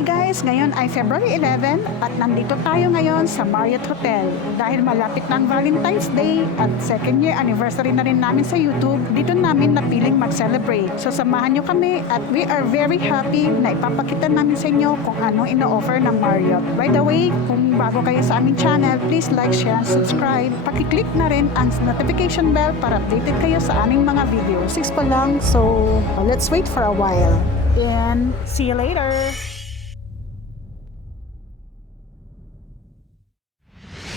Hi guys! Ngayon ay February 11 at nandito tayo ngayon sa Marriott Hotel. Dahil malapit ng Valentine's Day at second year anniversary na rin namin sa YouTube, dito namin napiling mag-celebrate. So samahan nyo kami at we are very happy na ipapakita namin sa inyo kung anong ino-offer ng Marriott. By the way, kung bago kayo sa aming channel, please like, share, and subscribe. Pakiclick na rin ang notification bell para updated kayo sa aming mga video. 6 pa lang, so let's wait for a while. And see you later!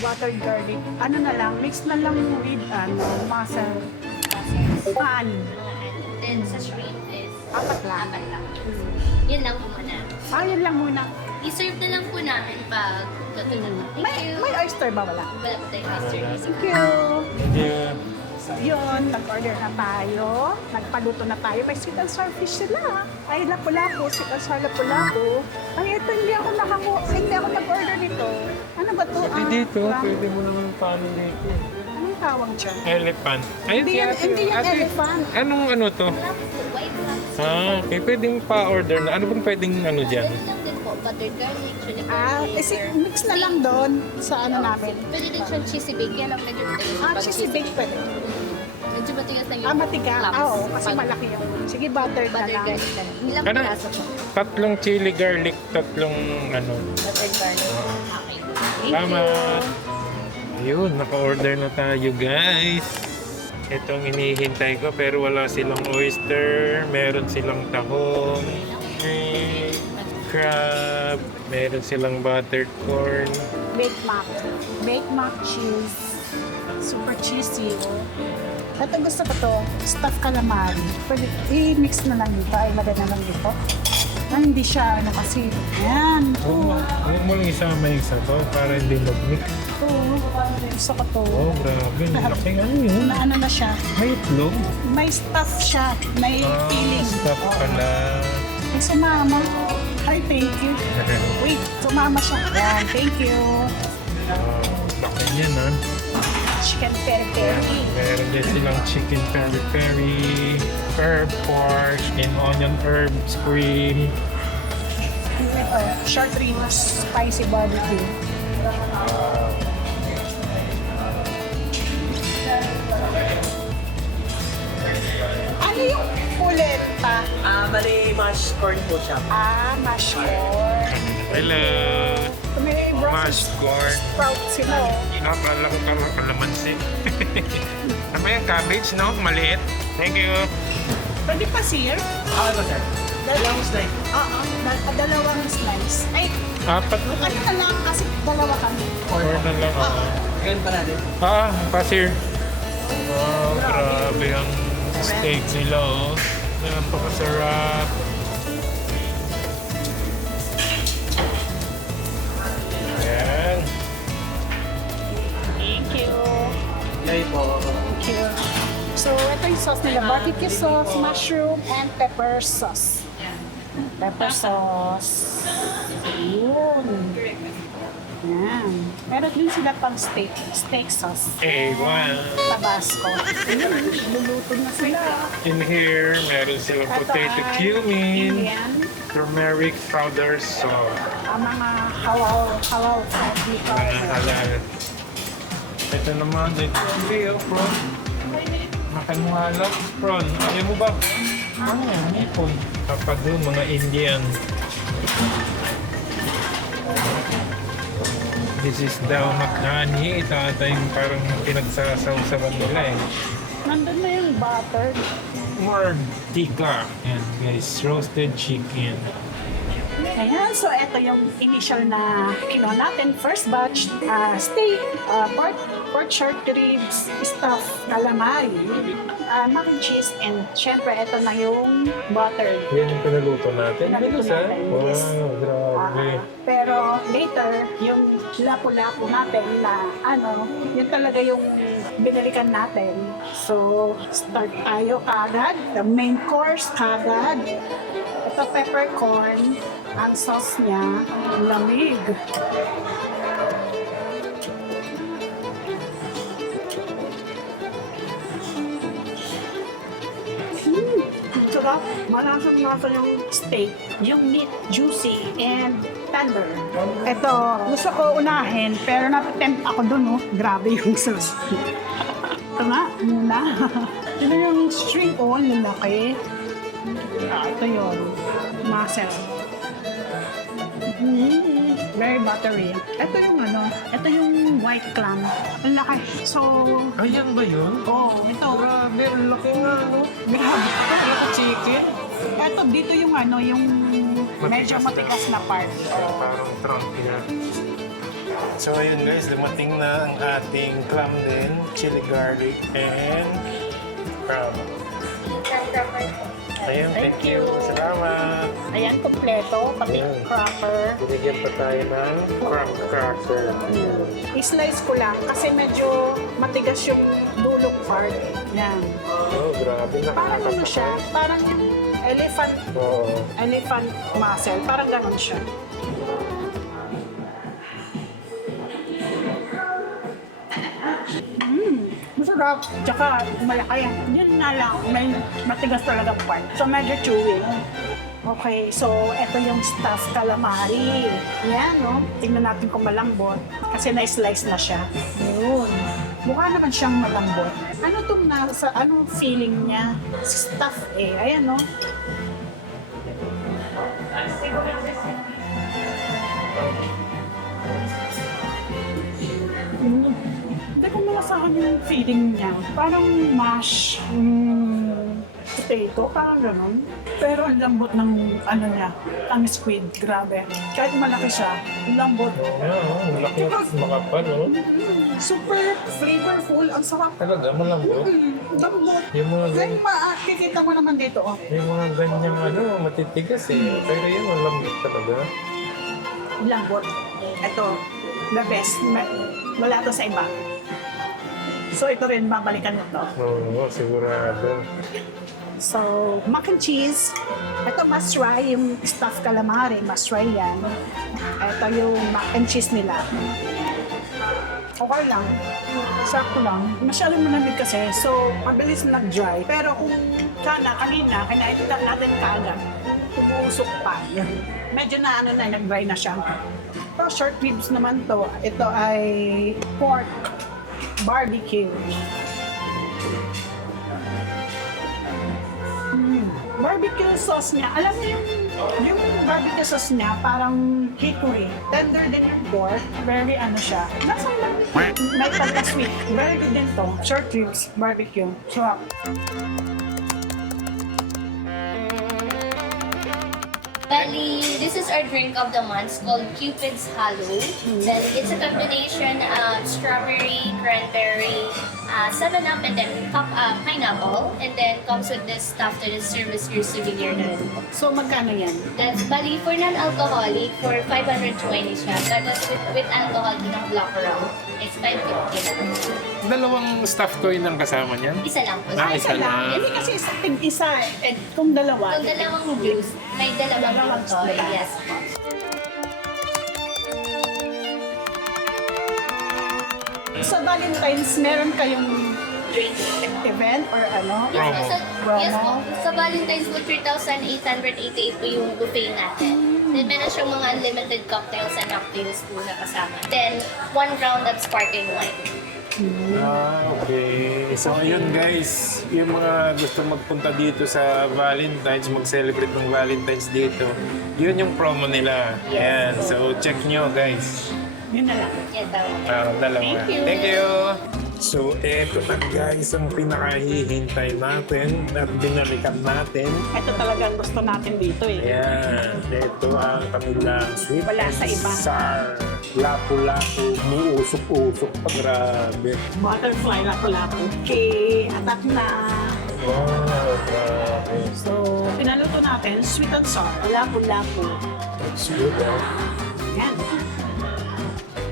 Water garlic. Ano na lang, mix na lang with mussel. Anim. Then sa shrimp is Apat lang. Yun lang po muna. Yun lang muna. I-serve na lang po namin pag natunan na. Thank you. May oyster ba? Wala. Wala po tayong oyster. Thank you. Yeah. So yun, nag-order na tayo. Nagpaluto na tayo. May sweet and sour fish sila. Ay, lapu-lapu. Sweet and sour lapu-lapu. Ay, ito hindi ako nag-order dito. Ano ba to? Pwede dito, pwede mo naman paano dito. Anong tawag dyan? Elephant. Ay, Hindi yan elephant. Anong ano to? White rice. Okay, pwedeng pa-order na. Ano bang pwedeng ano dyan? Pwede lang din po. Buttered garlic, chili garlic. Mix na lang doon sa ano namin. Pwede din siyang cheesy bake. Kaya lang medyo matigas. Cheesy bake pwede. Medyo matigas lang yung Matiga. clams. Oo, kasi malaki yun. Sige, butter na Buttered lang. garlic na lang. Ilang Ano? piraso po? Tatlong chili garlic, tatlong ano. Buttered garlic. Okay. Salamat. Ayun, naka-order na tayo guys. Ito ang inihintay ko pero wala silang oyster. Meron silang tahong, shrimp, crab. Meron silang buttered corn. Baked mac. Baked mac cheese. Super cheesy. Ito gusto ko to. Stuffed calamari. Pwede, i-mix na lang dito. Ay, lagay na lang dito. Hindi siya, ano kasi. Ayan. Huwag mo lang isama yung sabaw para hindi mag-mix. Gusto ko to. Oh, grabe. Laki ano yun? Na ano na siya. May itlog. May stuff siya. May feeling. Stuff Oo. pala. May sumama. Ay, thank you. Wait, sumama siya. Ayan, thank you. Laki niyan ha. Chicken peri-peri. Meron din silang chicken peri-peri, herb pork, and onion herbs cream. Ito, short ribs, spicy barbecue. Ano yung pulenta? Bali, mashed corn po siya. Mashed corn. Hello! May Brussels Mashed corn. sprout sila. Nakakala ko kalamansi. Ano yung cabbage, no? Maliit. Thank you. Pwede pa sir? Ano sir? Dalawang slice. Oo, dalawang slice. Ay, Apat na ano na lang kasi dalawa kami. Or na lang ako. Ganun pa natin. Pasir. Wow, grabe ang steak nila, oh. Napakasarap. Ayan. Thank you. Ngayon po. Thank you. So, ito yung sauce nila. Barbecue sauce, mushroom, and pepper sauce. Pepper sauce. Yun. Yan. Meron din sila pang steak sauce. A1. Tabasco. Ayun, luluto na sila. In here, meron silang Ito potato ay cumin, Indian. turmeric powder salt. Ang mga halal friendly Mga powder. halal. Ito naman, hindi prawn. Makan mo halal, prawn. Ayaw mo ba? Hipon. Kapag doon, mga Indian. This is daw makhani. Ito ata yung parang pinagsasawsawan nila eh. Nandun na yung butter. Or tikka. And guys, roasted chicken. Ayan, so ito yung initial na kinuha natin. First batch, steak, pork short ribs, stuffed calamari, mac and cheese, and syempre ito na yung butter. Yan yung pinaluto natin. Pinaluto Bilis, ah. natin, yes. Wow, grabe. Pero later, yung lapu-lapu natin na yun talaga yung binalikan natin. So, start tayo kagad. The main course kagad. Ito peppercorn. Ang sauce niya, lamig. So Masarap. Malasang-lasa yung steak. Yung meat, juicy and tender. Ito, gusto ko unahin, pero natatempt ako dun, oh. Grabe yung sauce. Ito nga, muna. Ito yung string on, lalaki. Ito yun. Muscle. Very buttery. Ito yung ito yung white clam. Ang laki. So, Ayan ba yun? oh, ito. Grabe, ang laki nga, no? Grabe. Akala ko chicken. Ito, dito yung yung medyo matigas na part. Parang trumpy na. So ayun guys, dumating na ang ating clam din, chili garlic, and crab. Ayun, thank you. Salamat. Ayan, kompleto. Pati Ayan. cracker. Binigyan pa tayo ng crab cracker. I-slice ko lang kasi medyo matigas yung dulong part. Yan. Oh, grabe. Parang siya, parang yung Oo. elephant muscle. Parang ganon siya. Masarap. Tsaka malaki. Yun nga lang, may matigas talaga part. So medyo chewy. Okay, so ito yung stuffed calamari. Yan, no? Tingnan natin kung malambot. Kasi na-slice na siya. Yun. Mukha naman siyang malambot. Ano itong nasa, anong feeling niya? Stuff eh. Ayan, no? Hindi ko malasahan yung feeling niya. Parang mash potato, parang ganun. Pero ang lambot ng niya, ang squid, grabe. Kahit malaki siya, ang lambot. Yeah, malaki at makapal, no? Super flavorful, ang sarap. Talaga, malambot. Lambot. Yung mga Then, makikita mo naman dito, oh. Yung mga ganyang matitigas eh. Pero yun, malambot talaga. Lambot. Ito, the best. Wala to sa iba. So, ito rin, babalikan mo to. Oo, sigurado. So, mac and cheese. Ito, must try. Yung stuffed calamari, must try yan. Ito yung mac and cheese nila. Okay lang. Sakto lang. Masyadong malamig kasi. So, mabilis nag-dry. Pero kung kanina, kinain natin kaagad. Pumusok pa. Medyo nag-dry na siya. Ito, short ribs naman to. Ito ay pork barbecue. Barbecue sauce niya. Alam mo yung barbecue sauce niya, parang hickory. Tender din yung pork. Very siya. Nasa lang. May pagka-sweet. Very good din to. Short ribs, barbecue. Sarap. Bali, this is our drink of the month. It's called Cupid's Hollow. Then it's a combination of strawberry, cranberry, 7-Up, and then pineapple. And then comes with this stuff to serve as your souvenir na rin po. So, magkano yan? That's bali for non-alcoholic for 520 siya. Tapos with alcohol din ang block around. It's 550 na. Dalawang stuffed toy ng kasama niyan? Isa lang po. Isa lang. Hindi kasi isa. Eh, kung dalawa. Kung dalawang juice, may dalawang toy. Yes po. Sa Valentine's, meron kayong Drink. event or ano? Yes, Promo. po, yes po. Promo. Sa Valentine's po, 3,888 po yung buffet natin. Then meron siyang mga unlimited cocktails and cocktails po na kasama. Then, 1 round of sparkling wine. Okay. So, ayun guys, yung mga gusto magpunta dito sa Valentine's, mag-celebrate ng Valentine's dito, yun yung promo nila. Yan. So, check nyo guys. Yun na lang. Yan daw. Dalawa. Thank you. Thank you. So, eto na guys ang pinakahihintay natin at binalikan natin. Ito talaga ang gusto natin dito eh. Ayan. Ito ang kanilang sweet Wala and sa iba. sour. Lapu-lapu. Muusok-usok pa. Grabe. Butterfly lapu-lapu. Okay, atat na. Wow, grabe. So, pinaluto natin, sweet and sour, lapu-lapu. That's good, ah. Yan.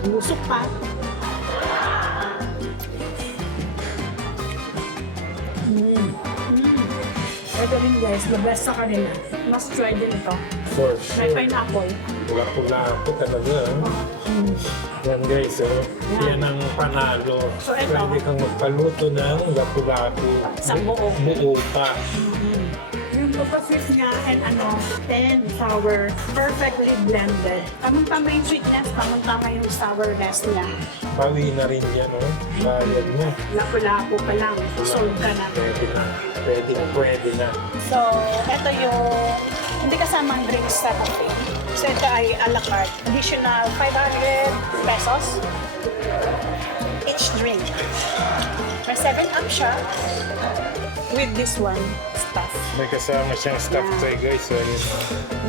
Musok pa. Ito rin guys, the best sa kanila. Must try din ito. For May sure. pineapple. Lapu-lapu talaga. Yan guys, so, yan ang panalo. So, ito. Pwede kang magpaluto ng lapu-lapu. Sa buo. Buo pa. Yung Opposite niya and 10 sour, perfectly blended. Tamang-tama yung sweetness, tamang-tama yung sourness niya. Bawi na rin yan, oh. Bayad mo. Lapu-lapu pa lang, sold ka na. Pwede na. Pwede na. So, ito yung hindi kasamang drinks sa cafe. So, ito ay a la carte. Additional 500 pesos each drink. May 7-up siya with this one, stuff. May kasama siyang stuffed toy, guys. So, yun.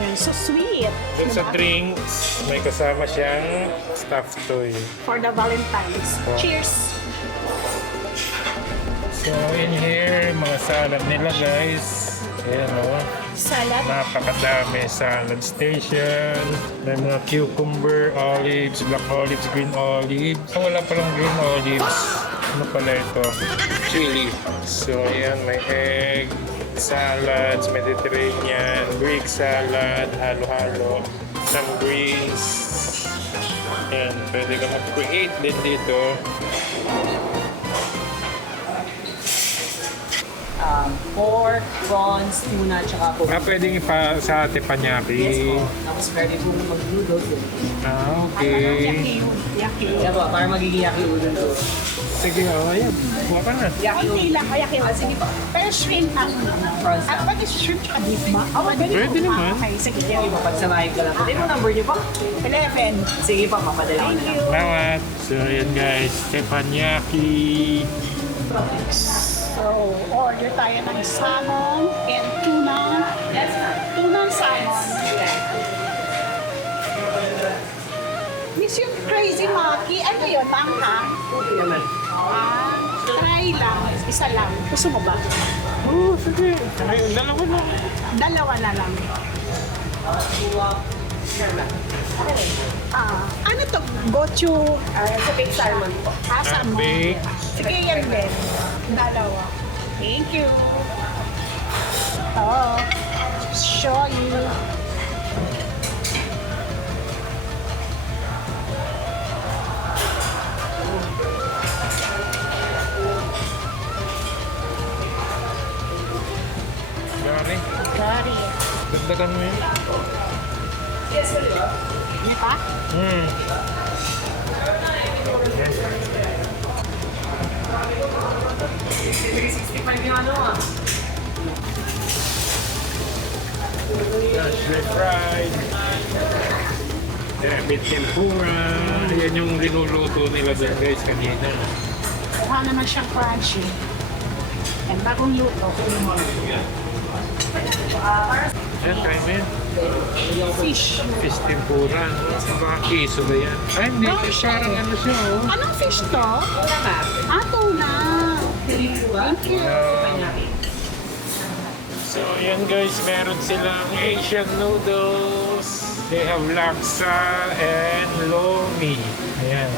Yan, so sweet. Dun sa Diba? drinks, may kasama siyang stuffed toy. For the Valentine's. Oh. Cheers! So, in here, mga salad nila, guys. Ayan, oh. Salad. Napakadami. Salad station. May mga cucumber, olives, black olives, green olives. Oh, wala palang green olives. Ano pala ito? Chili. So, ayan, may egg, salads, Mediterranean, Greek salad, halo-halo, some greens. Ayan, pwede ka mag-create din dito. Pork, prawns, tuna, tsaka po. Pwedeng ipa sa teppanyaki. Yes po. Tapos pwede po mag-noodles din. Okay. Yaki. Kaya po, para magiging yaki udon po. Sige, ayan. Kuha ka na. Yaki Konti lang, yaki. Sige po. Pero shrimp ang Prawns lang. pwede shrimp tsaka beef ba? Pwede naman. Okay, sige. Sige po, pagsamahin ka lang. Ano yung number niyo po? 11. Sige po, mapadala ko na. Salamat. So, ayan guys. Teppanyaki. So, order tayo ng salmon and tuna. Tuna and salmon. Miss yung crazy maki. Ano yun? Manghang? Okay naman. Try lang. Isa lang. Gusto mo ba? Oh, sige. Ayun, dalawa na. Dalawa na lang. Ano to? Gochu? Sa big salmon po. Salmon. Big. Sige, yan din. Dalawa. Thank you. Oh, show you. Gari. Got it. Dagdagan mo yun. Hindi pa? Hmm. 365 yung ano ah. Fresh fried. Yeah, bit tempura. Yan yung linuluto nila doon guys kanina. Mukha naman siyang crunchy. And bagong luto. Yan, try mo yan. Fish. Fish tempura. Baka kiso ba yan? Ay, hindi. Parang ano siya, oh. Anong fish to? Tuna. Thank you. So, yan guys, meron silang Asian noodles. They have laksa and lomi. Ayan.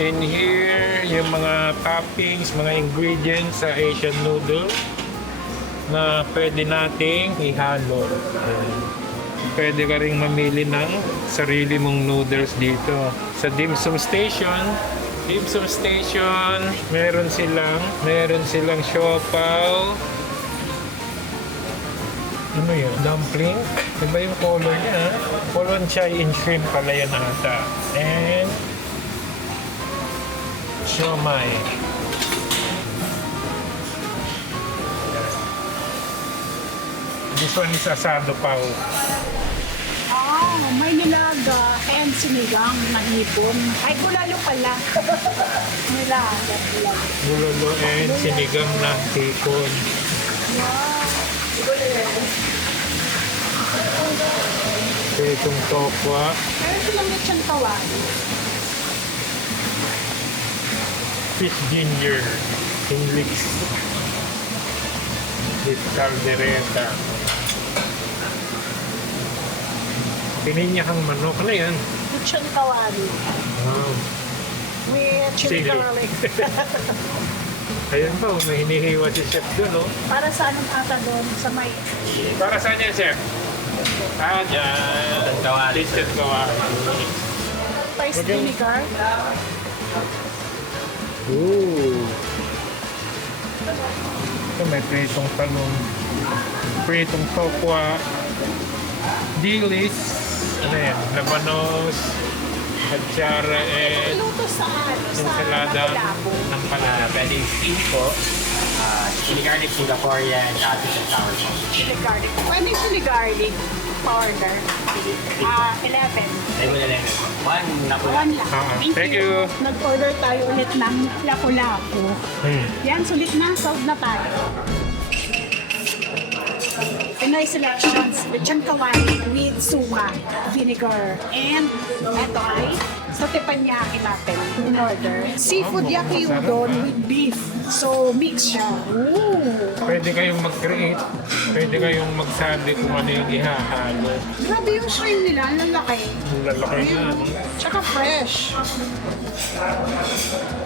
In here, yung mga toppings, mga ingredients sa Asian noodle na pwede nating ihalo. Ayan. Pwede ka rin mamili ng sarili mong noodles dito. Sa dim sum station, meron silang siopaw. Ano yun? Dumpling? Diba yung color niya? Polon chai in shrimp pala yan ata. And siomai. This one is asado pao. May nilaga and sinigang na hipon. Ay, bulalo pala. Nilaga. Bulalo and sinigang na hipon. So, itong tokwa. Pero silang lechon kawali. Fish ginger. Inlix. With caldereta. Pininyahang manok na yan. Lechon kawali. Wow. With chili Chili. garlic. Ayan ba, may hinihiwa si chef doon, oh. Para sa anong ata doon? Sa may... Para saan yan, chef? Dyan. Kawali. Listed kawali. Spice Okay. vinegar. Ooh. Ito may pritong talong, pritong tokwa, dilis, ano yan, labanos, kutsara, Luto saan? ensalada ng palaya. Pwede yung steam po, chili garlic, Singaporean, sweet and sour po. Chili garlic. Pwede chili garlic powder. 11. Tayo mo na lang. One na po. One lang. Thank you. Nag-order tayo ulit ng lapu-lapu. Yan, sulit na. Solve na tayo. Pinoy Selections, lechon kawali with suka, vinegar, and ito ay sa teppanyaki natin in order. Seafood yaki udon with beef. So, mix siya. Ooh. Pwede kayong mag-create, pwede kayong magsabi kung ano yung ihahalo. Grabe yung shrimp nila, ang lalaki. Ang lalaki na, no? Tsaka fresh.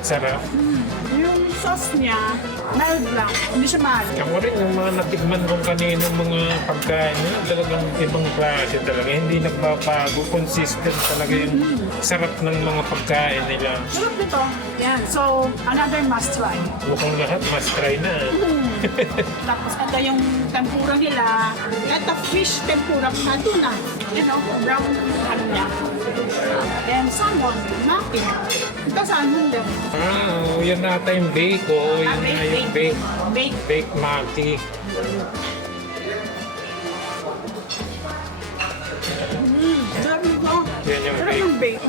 Sarap. Yung sauce niya, mild lang. Hindi siya mahal. Ako rin, yung mga natikman kong kanino mga pagkain nila, talagang ibang klase talaga. Hindi nagbabago, consistent talaga yung sarap ng mga pagkain nila. Sarap nito. Yan. So, another must try. Mukhang lahat must try na. Tapos ito yung tempura nila. Ito fish tempura tuna. You know, brown ano niya. Then salmon, maki. Ito salmon din. Yan nata yung bake, oh. Yun na yung bake. Bake. Bake maki. Sarap nito. Yan yung Sarap bake. ng bake.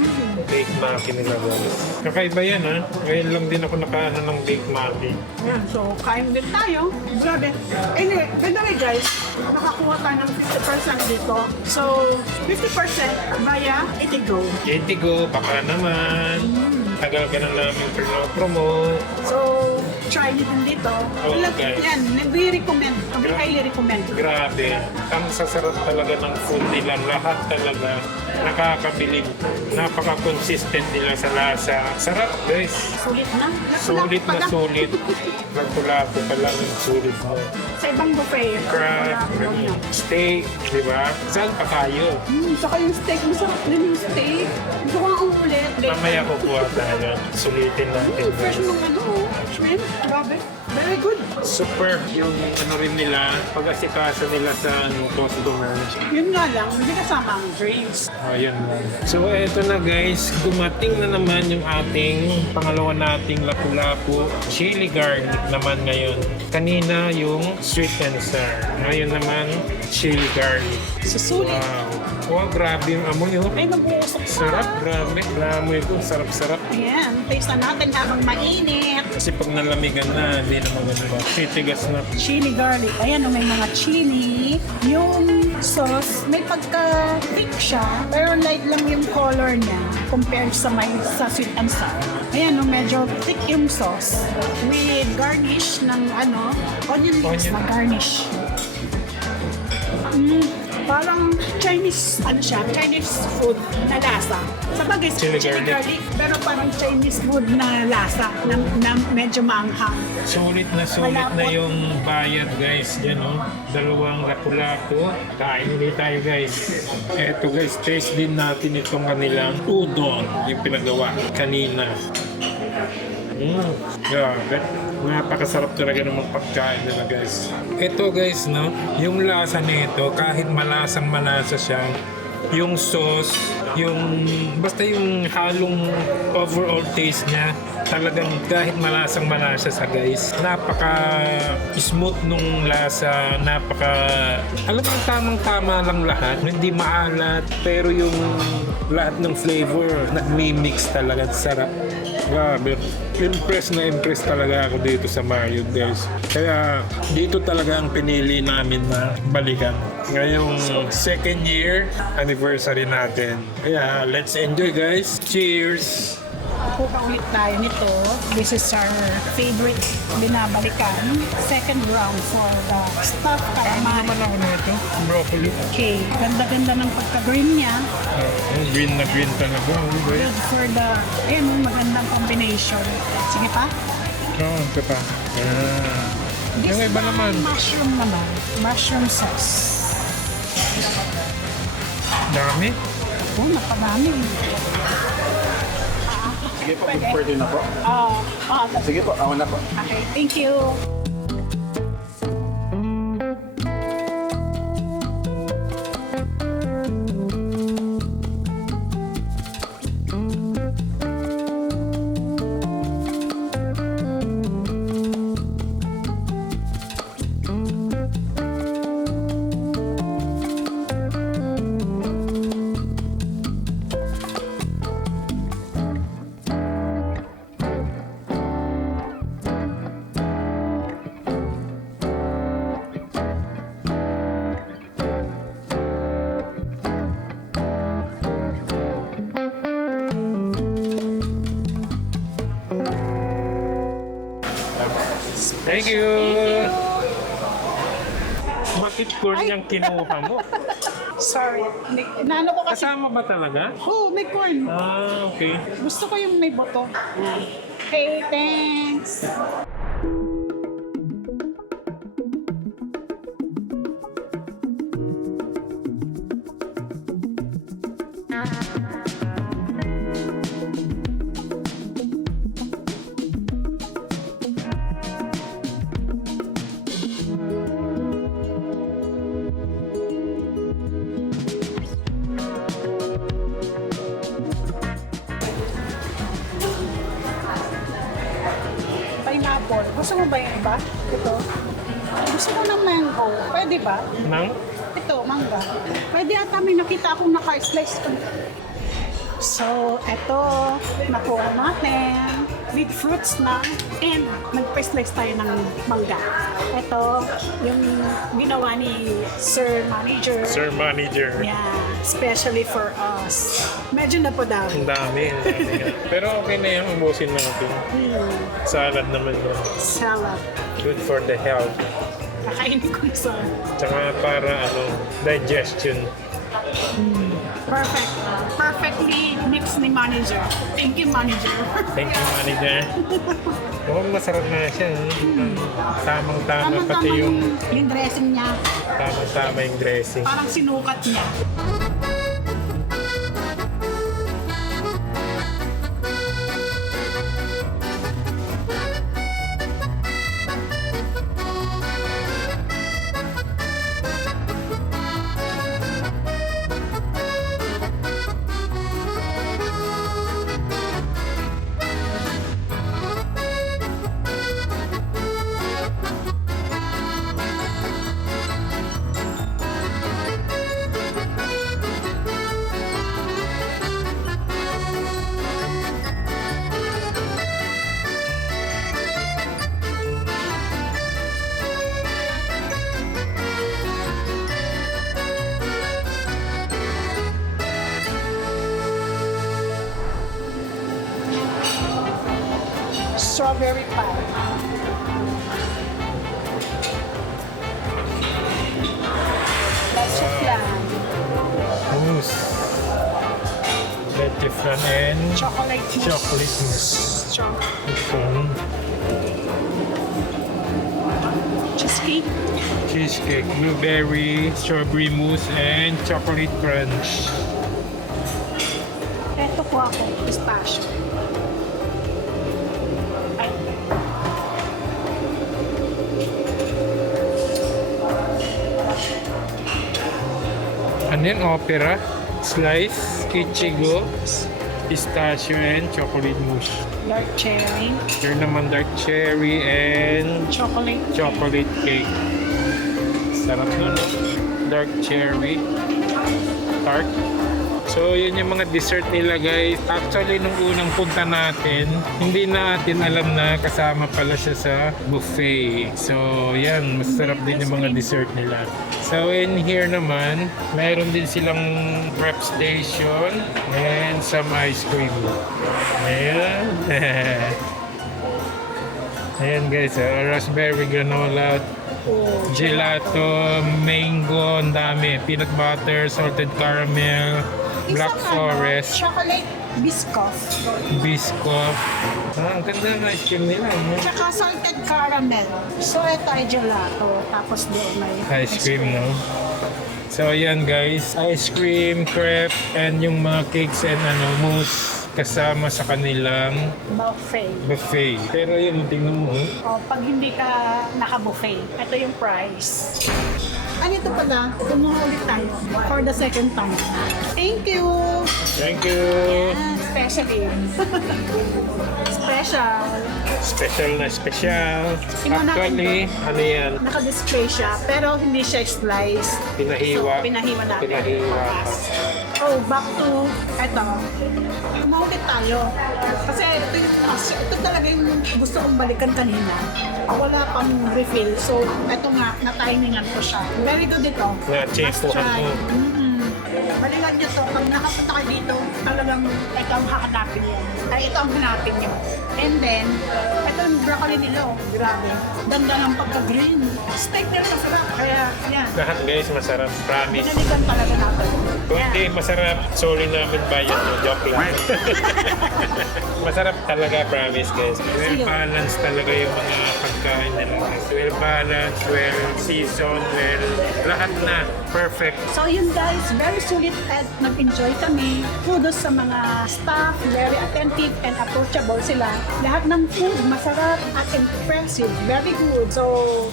Bake maki nila, guys. Kakaiba yan, ha? Ngayon lang din ako nakaano ng bake maki. Yan. So, kain din tayo. Grabe. Anyway, ganda rin guys. Nakakuha tayo ng 50% dito. So, 50% via Itigo. Etigo, baka naman. Tagal ka na namin promote. So, try nyo din dito. Oh, okay. Yan, we recommend. We highly recommend. Grabe, ang sasarap talaga ng food nila. Lahat talaga nakakabilib. Napaka-consistent nila sa lasa. Sarap, guys. Sulit na. Sulit na Pala. sulit. Nagtulapo pa lang yung sulit mo. Sa ibang buffet. Crab, steak, di ba? Saan pa tayo? Saka yung steak, masarap din yung steak. Gusto ko ang ulit. Mamaya kukuha tayo. Sulitin natin. Fresh mga ano, shrimp. Grabe. Very good. Super yung ano rin nila, pag-asikaso nila sa customer. Yun nga lang, hindi kasama ang drinks. Ayun lang. So eto na guys, dumating na naman yung ating pangalawa nating lapu-lapu. Chili garlic naman ngayon. Kanina yung sweet and sour. Ngayon naman, chili garlic. Susulit. Wow, grabe yung amoy. Oh. Ay, mag-uusap pa. Sarap, grabe. Amoy ko, sarap-sarap. Ayan, taste na natin habang mainit. Kasi pag nalamigan na, hindi naman ganun. Titigas na. Chili garlic. Ayan, oh, may mga chili. Yung sauce, may pagka-thick siya, pero light lang yung color niya compared sa sa sweet and sour. Ayan, oh, medyo thick yung sauce with garnish ng onion leaves na garnish. Parang Chinese, Chinese food na lasa. Sabagay, Chili chili garlic. garlic, pero parang Chinese food na lasa, na medyo maanghang. Sulit na Malapot. yung bayad guys. Yan o. Dalawang lapu-lapu. Kain ulit tayo guys. Eto guys, taste din natin itong kanilang udon. Yung pinagawa kanina. Grabe. Napakasarap talaga ng mga pagkain nila guys. Ito guys, no, yung lasa nito, kahit malasa siya, yung sauce, basta yung halong overall taste niya, talagang kahit malasa sa guys, napaka smooth nung lasa, alam mo, tamang-tama lang lahat, hindi maalat, pero yung lahat ng flavor, nagmi-mix talaga, sarap. Grabe. Impress talaga ako dito sa Marriott guys. Kaya dito talaga ang pinili namin na balikan. Ngayong second year anniversary natin. Kaya let's enjoy guys. Cheers! Kuha ulit tayo nito. This is our favorite binabalikan. Second round for the stuffed calamari. Naman ako nito, broccoli. Okay, ganda-ganda ng pagka-green niya. Green na green talaga. Good for the, magandang combination. Sige pa. Ito pa. This Yung iba naman. mushroom naman. Mushroom sauce. Dami. Oh, napadami. Sige po, pwede na po. Ah, Sige po, ako na po. okay. Thank you. Thank you! Bakit corn yung kinuha mo? Sorry. Naano ko kasi. Kasama ba talaga? Oh, may corn. Ah, okay. Gusto ko yung may boto. Okay, thanks. Pineapple. Gusto mo ba yung iba? Ito. Gusto ko ng mango. Pwede ba? Nang? Ito, mangga. Pwede ata may nakita akong naka-slice. So, ito, nakuha natin. With fruits na. And nagpa-slice tayo ng mangga. Ito, yung ginawa ni Sir Manager. Sir Manager. Yeah, especially for us. Medyo na po daw. Ang dami, ang dami nga. Pero okay na yung ubusin natin. Salad naman yun. Salad. Good for the health. Kakainin ko isa. Tsaka para digestion. Perfect. Perfectly mixed ni Manager. Thank you, Manager. Thank you, manager. Mukhang masarap na siya. Tamang-tama pati yung dressing niya. Tamang-tama yung dressing. Parang sinukat niya. Strawberry pie. Lots of flan. Mousse. Letty flan and Chocolate mousse. chocolate mousse. Chocolate. Cheesecake. Cheesecake, blueberry, strawberry mousse, and chocolate crunch. Eto po ako, pistachio. Ay. And then opera, slice, ichigo, pistachio, and chocolate mousse. Dark cherry. Here naman dark cherry and Chocolate. chocolate cake. Sarap nun, no? Dark cherry. Tart. So, yun yung mga dessert nila, guys. Actually, nung unang punta natin, hindi natin alam na kasama pala siya sa buffet. So, yan. Masarap din yung mga dessert nila. So, in here naman, mayroon din silang prep station and some ice cream. Ayan. Ayan, guys. Raspberry granola, gelato, mango, ang dami. Peanut butter, salted caramel, black forest, Chocolate biscoff. biscoff. Ang ganda ng ice cream nila. No? Tsaka salted caramel. So, ito ay gelato. Tapos doon may Ice cream, no? So, ayan guys. Ice cream, crepe, and yung mga cakes and mousse kasama sa kanilang buffet. buffet. Pero yun, tingnan mo. O, pag hindi ka naka-buffet, ito yung price. Ano ito pala? Kumuha ulit tayo for the second time. Thank you! Thank you! Especially. Special. Special na special. Tingnan natin Actually, ano yan? Naka-display siya, pero hindi siya slice. Pinahiwa. So, pinahiwa natin. Pinahiwa. Oh, back to, eto. Kumaulit tayo. Kasi ito talaga yung gusto kong balikan kanina. Wala pang refill. So, eto nga, na-timingan ko siya. Very good ito. Na-checkuhan mo. Must try. Balikan nyo to. Pag nakapunta kayo dito, talagang ito ang hahanapin nyo. Ay, ito ang hanapin nyo. And then, ito yung broccoli nila. Oh. Grabe. Ganda ng pagka-green. Steak nila masarap. Kaya, yan. Lahat guys, masarap. Promise. Pinaligan talaga natin. Kung hindi masarap, sorry namin bayad mo. Joke lang. Masarap talaga, promise guys. Well balanced talaga yung mga pagkain nila guys. Well balanced, well seasoned, well lahat na. Perfect. So yun guys, very sulit at nag-enjoy kami. Kudos sa mga staff, very attentive and approachable sila. Lahat ng food masarap at impressive, very good. So,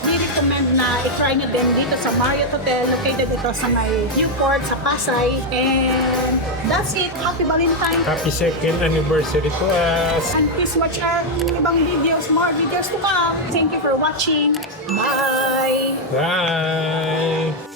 we recommend na i-try nyo din dito sa Marriott Hotel, located ito sa may Newport, sa Pasay. And that's it. Happy Valentine's! Happy second anniversary to us. And please watch our ibang videos, more videos to come. Thank you for watching. Bye! Bye!